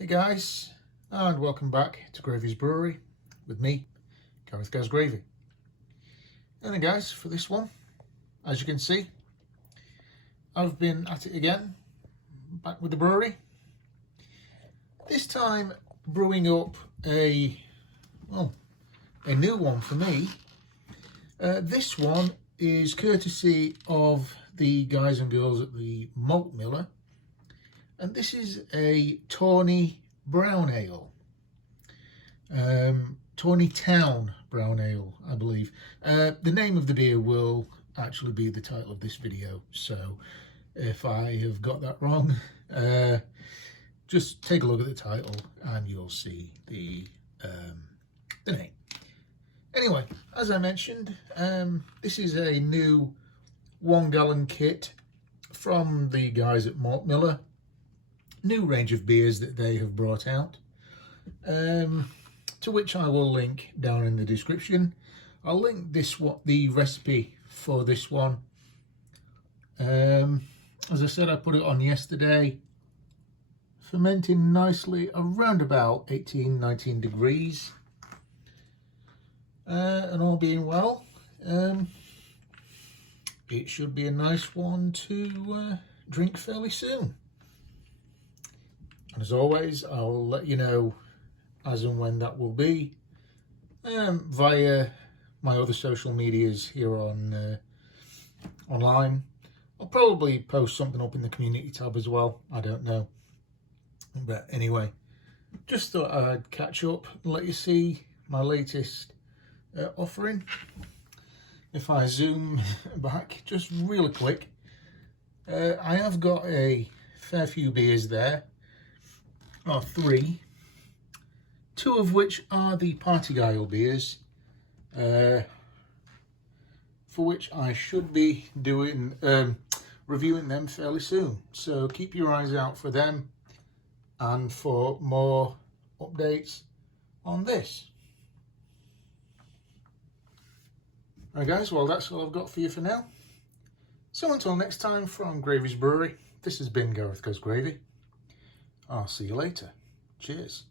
Hey guys, and welcome back to Gravey's Brewery with me, Gareth Goes Gravey. And then guys, for this one, as you can see, I've been at it again, back with the brewery. This time brewing up a new one for me. This one is courtesy of the guys and girls at the Malt Miller. And this is a Tawny brown ale. Tawny Town brown ale, I believe. The name of the beer will actually be the title of this video. So if I have got that wrong, just take a look at the title and you'll see the name. Anyway, as I mentioned, this is a new 1 gallon kit from the guys at Malt Miller. New range of beers that they have brought out, to which I will link down in the description. I'll link the recipe for this one. As I said, I put it on yesterday, fermenting nicely around about 18-19 degrees, and all being well, it should be a nice one to drink fairly soon. And as always, I'll let you know as and when that will be via my other social medias here on online. I'll probably post something up in the community tab as well. I don't know. But anyway, just thought I'd catch up and let you see my latest offering. If I zoom back just really quick, I have got a fair few beers there. Are 3, 2 of which are the Party Guile beers, for which I should be doing reviewing them fairly soon. So keep your eyes out for them and for more updates on this. Alright guys, well that's all I've got for you for now. So until next time from Gravey's Brewery, this has been Gareth Goes Gravey. I'll see you later. Cheers.